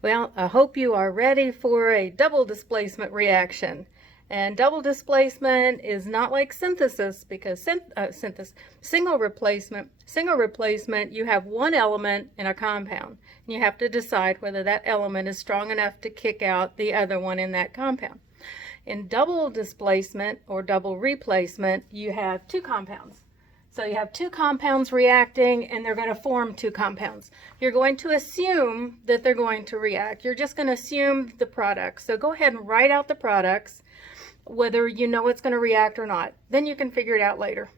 Well, I hope you are ready for a double displacement reaction. And double displacement is not like synthesis because single replacement, you have one element in a compound. And you have to decide whether that element is strong enough to kick out the other one in that compound. In double displacement or double replacement, you have two compounds. So you have two compounds reacting and they're going to form two compounds. You're going to assume that they're going to react. You're just going to assume the products. So go ahead and write out the products, whether you know it's going to react or not. Then you can figure it out later,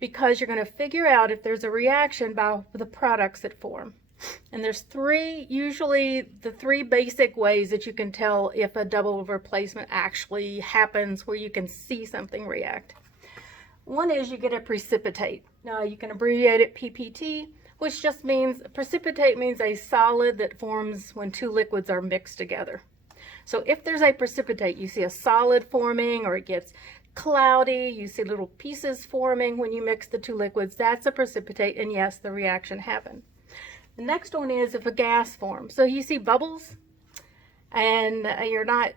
because you're going to figure out if there's a reaction by the products that form. And there's usually the three basic ways that you can tell if a double replacement actually happens where you can see something react. One is you get a precipitate. Now you can abbreviate it PPT, which just means precipitate means a solid that forms when two liquids are mixed together. So if there's a precipitate, you see a solid forming, or it gets cloudy, you see little pieces forming when you mix the two liquids, that's a precipitate, and yes, the reaction happened. The next one is if a gas forms. So you see bubbles, and you're not,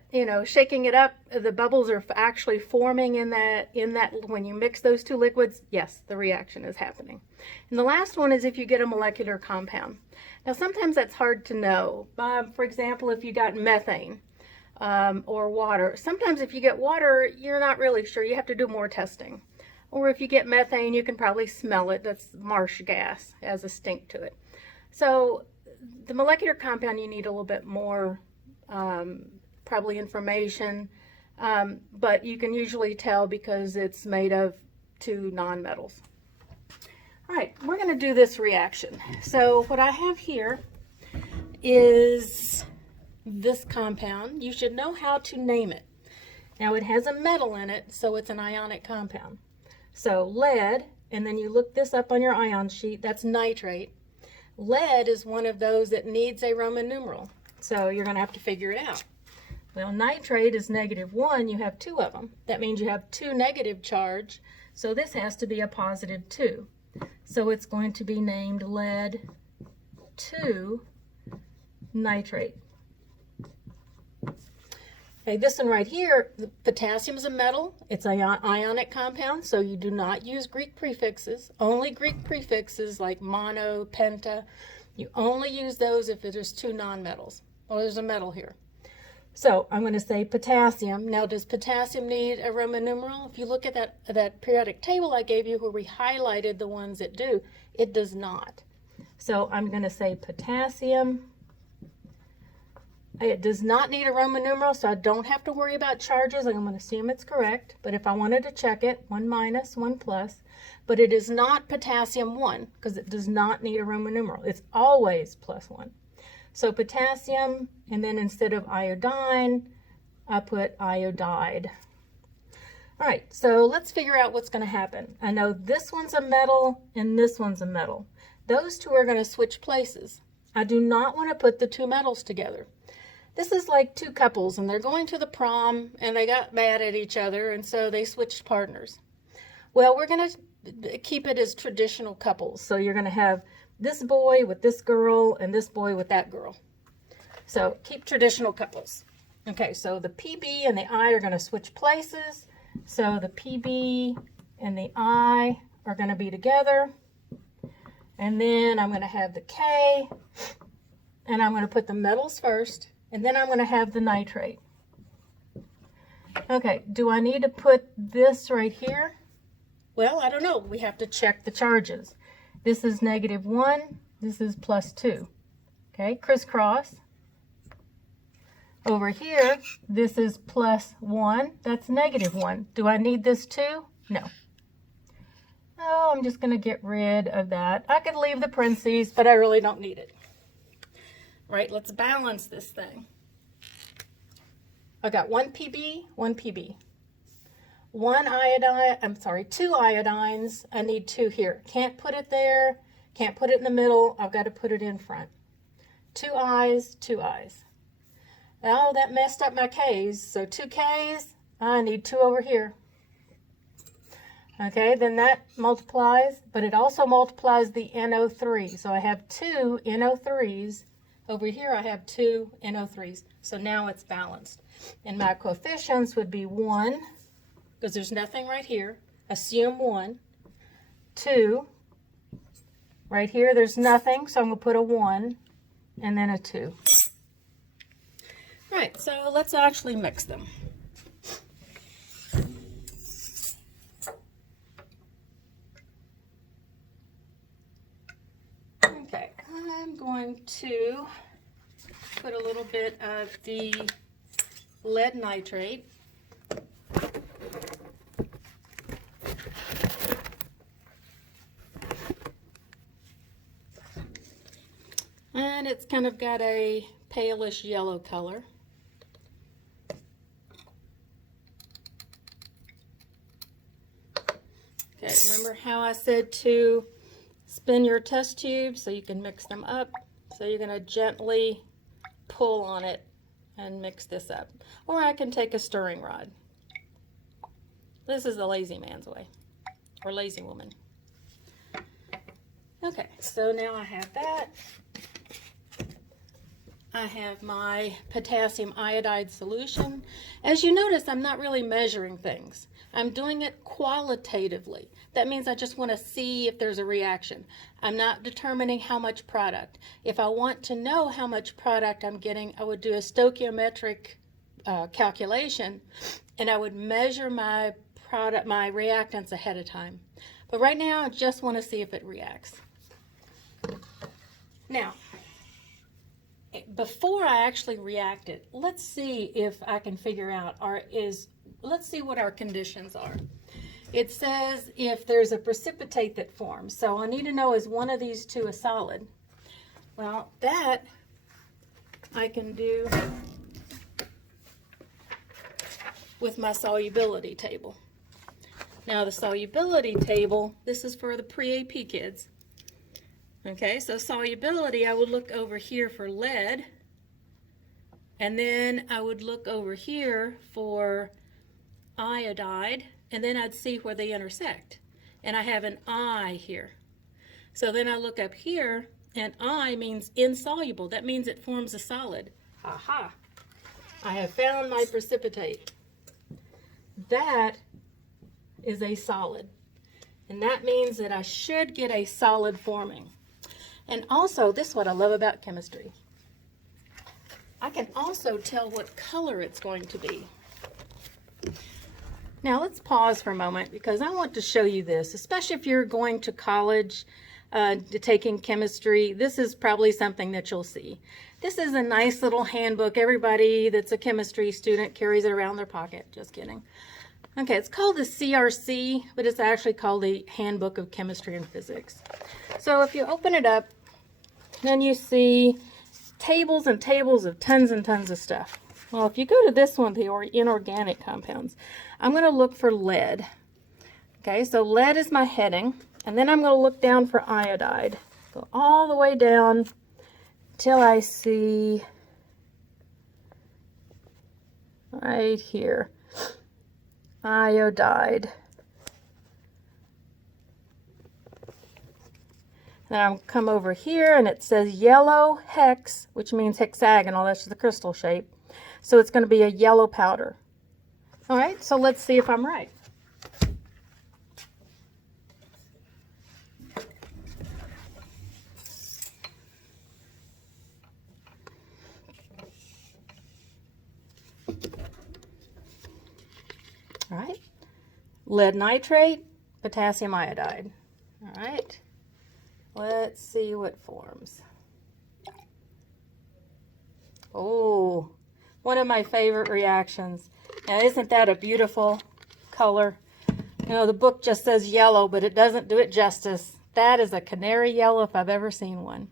shaking it up. The bubbles are actually forming in that when you mix those two liquids. Yes, the reaction is happening. And the last one is if you get a molecular compound. Now sometimes that's hard to know. For example, if you got methane or water. Sometimes if you get water, you're not really sure. You have to do more testing. Or if you get methane, you can probably smell it. That's marsh gas, it has a stink to it. So the molecular compound, you need a little bit more probably information, but you can usually tell because it's made of two nonmetals. All right, we're going to do this reaction. So what I have here is this compound. You should know how to name it. Now it has a metal in it, so it's an ionic compound. So lead, and then you look this up on your ion sheet, that's nitrate. Lead is one of those that needs a Roman numeral. So you're going to have to figure it out. Well, nitrate is -1. You have two of them. That means you have two negative charge. So this has to be a +2. So it's going to be named lead 2 nitrate. Okay, this one right here, potassium is a metal. It's an ionic compound, so you do not use Greek prefixes. Only Greek prefixes like mono, penta. You only use those if there's two nonmetals. Oh, there's a metal here. So I'm going to say potassium. Now, does potassium need a Roman numeral? If you look at that periodic table I gave you where we highlighted the ones that do, it does not. So I'm going to say potassium. It does not need a Roman numeral, so I don't have to worry about charges. I'm going to assume it's correct. But if I wanted to check it, 1 minus, 1 plus. But it is not potassium 1 because it does not need a Roman numeral. It's always +1. So potassium, and then instead of iodine, I put iodide. All right, so let's figure out what's going to happen. I know this one's a metal and this one's a metal. Those two are going to switch places. I do not want to put the two metals together. This is like two couples, and they're going to the prom, and they got mad at each other, and so they switched partners. Well, we're going to keep it as traditional couples. So you're going to have this boy with this girl and this boy with that girl. So keep traditional couples. Okay, so the PB and the I are going to switch places. So the PB and the I are going to be together. And then I'm going to have the K, and I'm going to put the metals first, and then I'm going to have the nitrate. Okay, do I need to put this right here? Well, I don't know. We have to check the charges. This is -1. This is +2. Okay, crisscross. Over here, this is +1. That's -1. Do I need this too? No. Oh, I'm just going to get rid of that. I could leave the parentheses, but I really don't need it. Right, let's balance this thing. I got 1 PB, 1 PB. 2 iodines. I need 2 here. Can't put it there. Can't put it in the middle. I've got to put it in front. 2 I's, 2 I's. Oh, that messed up my K's. So 2 K's. I need 2 over here. Okay, then that multiplies, but it also multiplies the NO3. So I have 2 NO3s Over here I have 2 NO3s, so now it's balanced. And my coefficients would be 1, because there's nothing right here. Assume 1. 2. Right here there's nothing, so I'm going to put a 1, and then a 2. All right, so let's actually mix them. Okay, I'm going to put a little bit of the lead nitrate. And it's kind of got a palish yellow color. Okay, remember how I said to spin your test tube so you can mix them up? So you're going to gently pull on it and mix this up. Or I can take a stirring rod. This is the lazy man's way, or lazy woman. Okay, so now I have that. I have my potassium iodide solution. As you notice, I'm not really measuring things. I'm doing it qualitatively. That means I just want to see if there's a reaction. I'm not determining how much product. If I want to know how much product I'm getting, I would do a stoichiometric calculation, and I would measure my reactants ahead of time. But right now, I just want to see if it reacts. Now, before I actually react it, let's see if I can figure out let's see what our conditions are. It says if there's a precipitate that forms. So I need to know, is one of these two a solid? Well, that I can do with my solubility table. Now the solubility table, this is for the pre-AP kids. Okay, so solubility, I would look over here for lead, and then I would look over here for iodide, and then I'd see where they intersect. And I have an I here. So then I look up here, and I means insoluble. That means it forms a solid. Aha! I have found my precipitate. That is a solid. And that means that I should get a solid forming. And also, this is what I love about chemistry. I can also tell what color it's going to be. Now let's pause for a moment because I want to show you this, especially if you're going to college taking chemistry. This is probably something that you'll see. This is a nice little handbook. Everybody that's a chemistry student carries it around their pocket. Just kidding. Okay, it's called the CRC, but it's actually called the Handbook of Chemistry and Physics. So if you open it up, then you see tables and tables of tons and tons of stuff. Well, if you go to this one, the inorganic compounds, I'm going to look for lead. Okay, so lead is my heading, and then I'm going to look down for iodide. Go all the way down till I see right here, iodide. Then I'll come over here and it says yellow hex, which means hexagonal. That's the crystal shape. So it's going to be a yellow powder. All right, so let's see if I'm right. All right, lead nitrate, potassium iodide. All right. Let's see what forms. Oh, one of my favorite reactions. Now, isn't that a beautiful color? You know, the book just says yellow, but it doesn't do it justice. That is a canary yellow if I've ever seen one.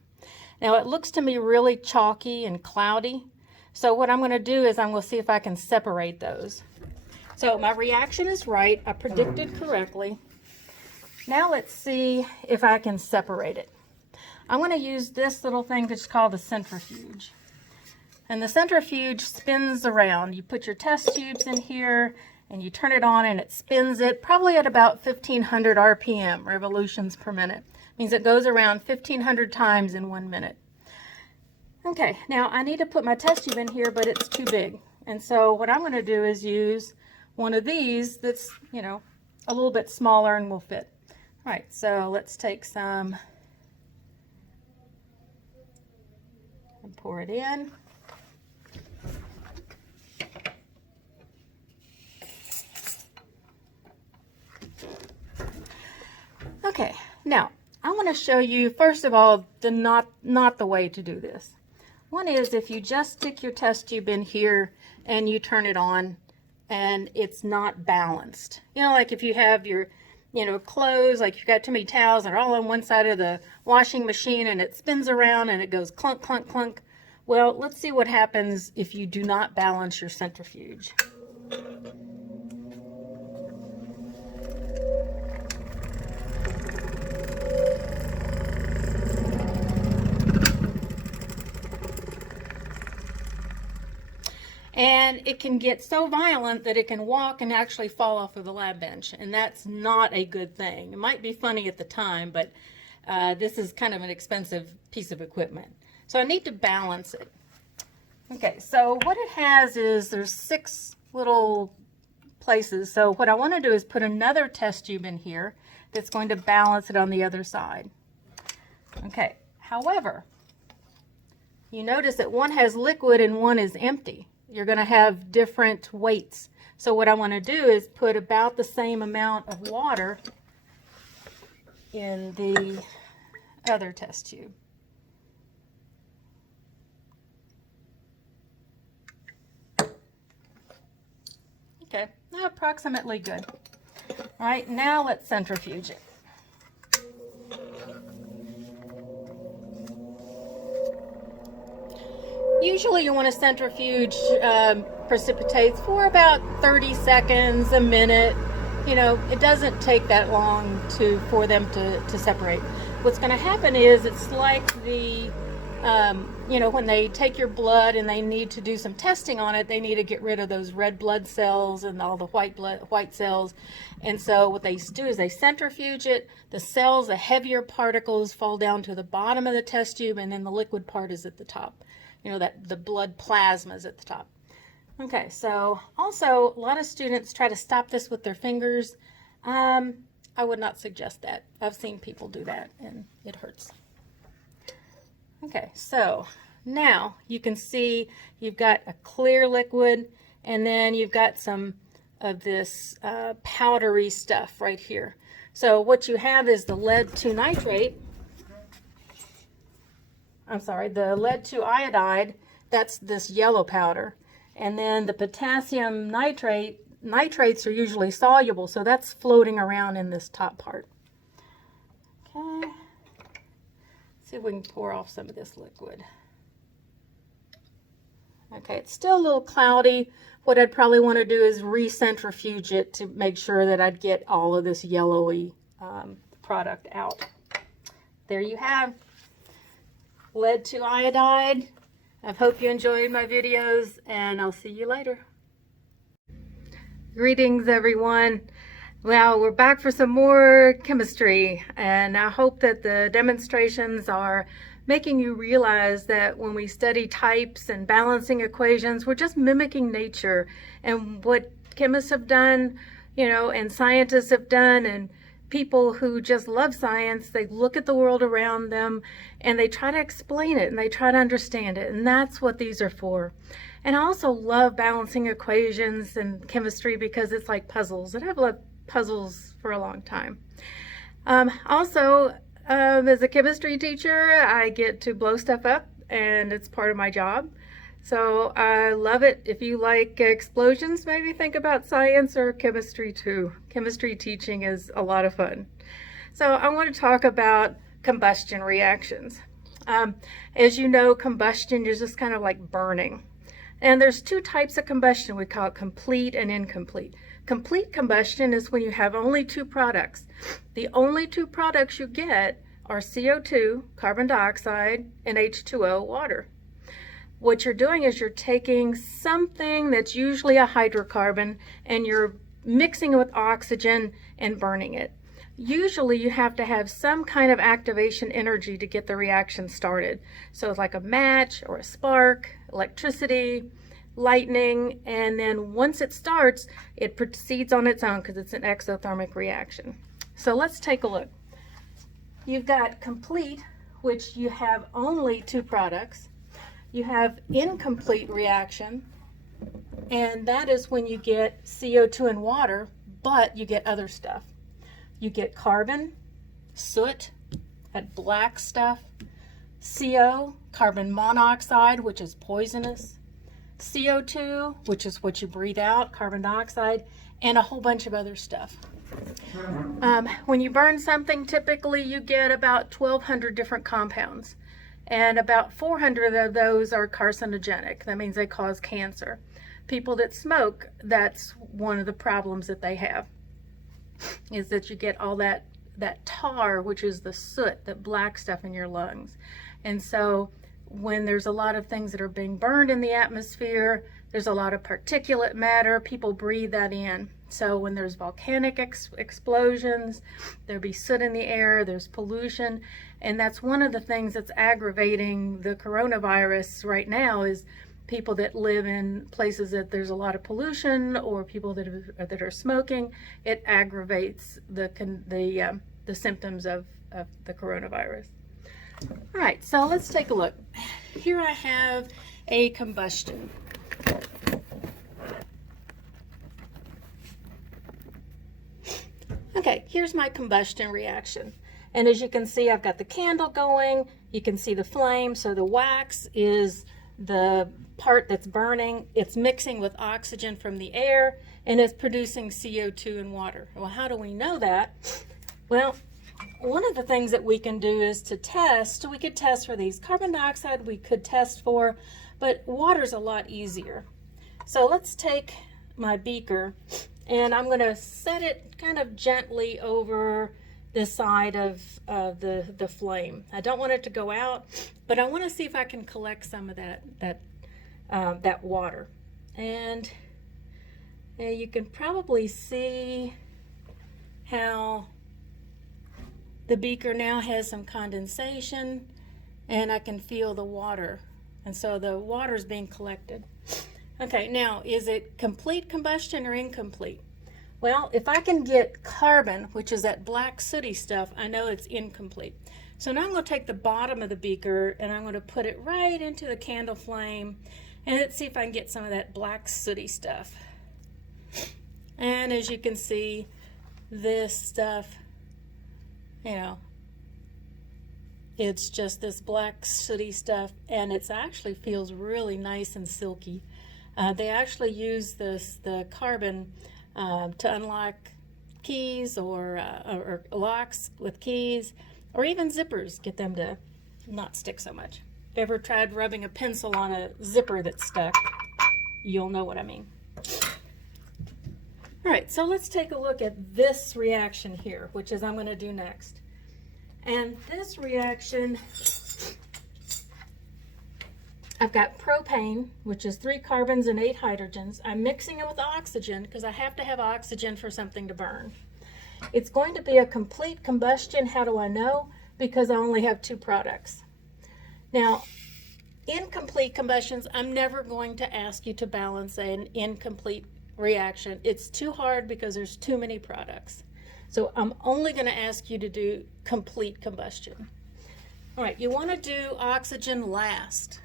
Now, it looks to me really chalky and cloudy. So what I'm going to do is I'm going to see if I can separate those. So my reaction is right. I predicted correctly. Now let's see if I can separate it. I'm going to use this little thing that's called a centrifuge. And the centrifuge spins around. You put your test tubes in here and you turn it on and it spins it probably at about 1500 RPM, revolutions per minute. It means it goes around 1500 times in 1 minute. Okay, now I need to put my test tube in here, but it's too big. And so what I'm going to do is use one of these that's, you know, a little bit smaller and will fit. All right, so let's take some and pour it in. Okay, now I want to show you, first of all, not the way to do this. One is if you just stick your test tube in here and you turn it on and it's not balanced. You know, like if you have your, you know, clothes, like you've got too many towels and they're all on one side of the washing machine and it spins around and it goes clunk, clunk, clunk. Well, let's see what happens if you do not balance your centrifuge. And it can get so violent that it can walk and actually fall off of the lab bench. And that's not a good thing. It might be funny at the time, but this is kind of an expensive piece of equipment. So I need to balance it. Okay, so what it has is there's 6 little places. So what I want to do is put another test tube in here that's going to balance it on the other side. Okay, however, you notice that one has liquid and one is empty. You're going to have different weights. So what I want to do is put about the same amount of water in the other test tube. Okay, approximately good. All right, now let's centrifuge it. Usually you want to centrifuge precipitates for about 30 seconds, a minute. You know, it doesn't take that long for them to separate. What's going to happen is it's like the, you know, when they take your blood and they need to do some testing on it, they need to get rid of those red blood cells and all the white cells. And so what they do is they centrifuge it. The cells, the heavier particles fall down to the bottom of the test tube, and then the liquid part is at the top. You know, that the blood plasma is at the top. Okay, so also a lot of students try to stop this with their fingers. I would not suggest that. I've seen people do that and it hurts. Okay, so now you can see you've got a clear liquid and then you've got some of this powdery stuff right here. So what you have is the lead 2 nitrate. I'm sorry, the lead 2 iodide, that's this yellow powder. And then the potassium nitrate, nitrates are usually soluble, so that's floating around in this top part. Okay, let's see if we can pour off some of this liquid. Okay, it's still a little cloudy. What I'd probably want to do is recentrifuge it to make sure that I'd get all of this yellowy product out. There you have lead 2 iodide. I hope you enjoyed my videos, and I'll see you later. Greetings, everyone. Well, we're back for some more chemistry, and I hope that the demonstrations are making you realize that when we study types and balancing equations, we're just mimicking nature. And what chemists have done, you know, and scientists have done, and people who just love science, they look at the world around them and they try to explain it and they try to understand it, and that's what these are for. And I also love balancing equations and chemistry because it's like puzzles, and I've loved puzzles for a long time. Also, as a chemistry teacher, I get to blow stuff up, and it's part of my job. So I love it. If you like explosions, maybe think about science or chemistry too. Chemistry teaching is a lot of fun. So I want to talk about combustion reactions. As you know, combustion is just kind of like burning. And there's 2 types of combustion. We call it complete and incomplete. Complete combustion is when you have only 2 products. The only 2 products you get are CO2, carbon dioxide, and H2O, water. What you're doing is you're taking something that's usually a hydrocarbon and you're mixing it with oxygen and burning it. usually you have to have some kind of activation energy to get the reaction started. So it's like a match or a spark, electricity, lightning, and then once it starts, it proceeds on its own because it's an exothermic reaction. So let's take a look. You've got complete, which you have only two products. You have incomplete reaction, and that is when you get CO2 and water, but you get other stuff. You get carbon, soot, that black stuff, CO, carbon monoxide, which is poisonous, CO2, which is what you breathe out, carbon dioxide, and a whole bunch of other stuff. When you burn something, typically you get about 1,200 different compounds, and about 400 of those are carcinogenic. That means they cause cancer. People that smoke, that's one of the problems that they have, is that you get all that tar, which is the soot, that black stuff in your lungs. And so when there's a lot of things that are being burned in the atmosphere, there's a lot of particulate matter, people breathe that in. So when there's volcanic explosions, there'll be soot in the air, there's pollution, and that's one of the things that's aggravating the coronavirus right now, is people that live in places that there's a lot of pollution, or people that are smoking. It aggravates the symptoms of the coronavirus. All right, so let's take a look. Here I have a combustion. Okay, here's my combustion reaction. And as you can see, I've got the candle going. You can see the flame. So the wax is the part that's burning. It's mixing with oxygen from the air, and it's producing CO2 and water. Well, how do we know that? Well, one of the things that we can do is to test. We could test for these. Carbon dioxide we could test for, but water's a lot easier. So let's take my beaker, and I'm going to set it kind of gently over the side of the flame. I don't want it to go out, but I want to see if I can collect some of that water. And you can probably see how the beaker now has some condensation, and I can feel the water. And so the water is being collected. Okay, now, is it complete combustion or incomplete? Well, if I can get carbon, which is that black sooty stuff, I know it's incomplete. So now I'm going to take the bottom of the beaker and I'm going to put it right into the candle flame, and let's see if I can get some of that black sooty stuff. And as you can see, this stuff, you know, it's just this black sooty stuff, and it actually feels really nice and silky. They actually use the carbon to unlock keys or locks with keys, or even zippers, get them to not stick so much. If you ever tried rubbing a pencil on a zipper that's stuck, you'll know what I mean. All right, so let's take a look at this reaction here, which is I'm going to do next. And this reaction, I've got propane, which is 3 carbons and 8 hydrogens. I'm mixing it with oxygen because I have to have oxygen for something to burn. It's going to be a complete combustion. How do I know? Because I only have 2 products. Now, incomplete combustions, I'm never going to ask you to balance an incomplete reaction. It's too hard because there's too many products. So I'm only going to ask you to do complete combustion. All right, you want to do oxygen last.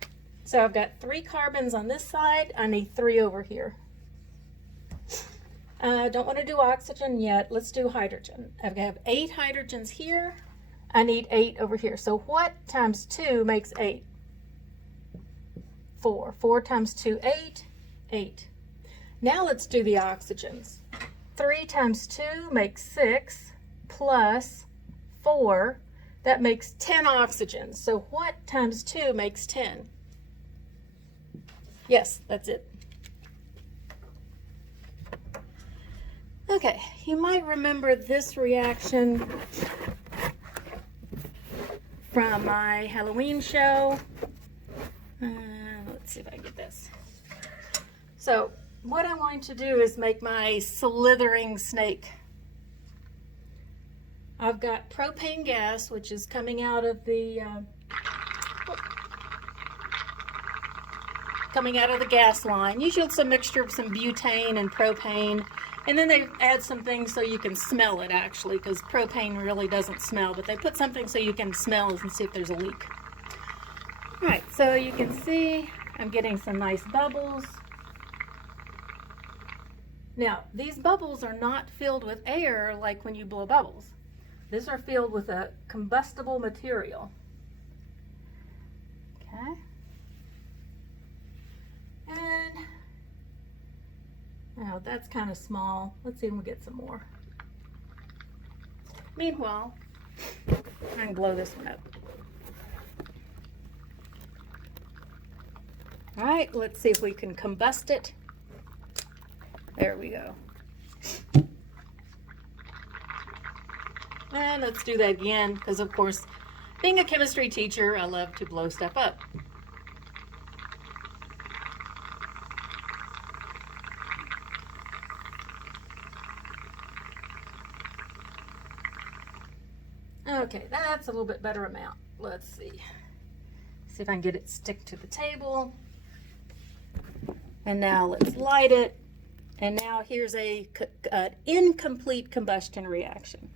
So I've got 3 carbons on this side. I need 3 over here. I don't want to do oxygen yet. Let's do hydrogen. I have 8 hydrogens here. I need 8 over here. So what times 2 makes 8? 4. 4 times 2, 8. 8. Now let's do the oxygens. 3 times 2 makes 6, plus 4. That makes 10 oxygens. So what times 2 makes 10? Yes, that's it. Okay, you might remember this reaction from my Halloween show. Let's see if I can get this. So what I'm going to do is make my slithering snake. I've got propane gas, which is coming out of the gas line. Usually it's a mixture of some butane and propane. And then they add some things so you can smell it, actually, because propane really doesn't smell. But they put something so you can smell and see if there's a leak. All right, so you can see I'm getting some nice bubbles. Now, these bubbles are not filled with air like when you blow bubbles. These are filled with a combustible material. Okay. And now that's kind of small. Let's see if we get some more. Meanwhile, I can blow this one up. All right, let's see if we can combust it. There we go. And let's do that again, because of course, being a chemistry teacher, I love to blow stuff up. Okay, that's a little bit better amount. Let's see. See if I can get it stick to the table. And now let's light it. And now here's an incomplete combustion reaction.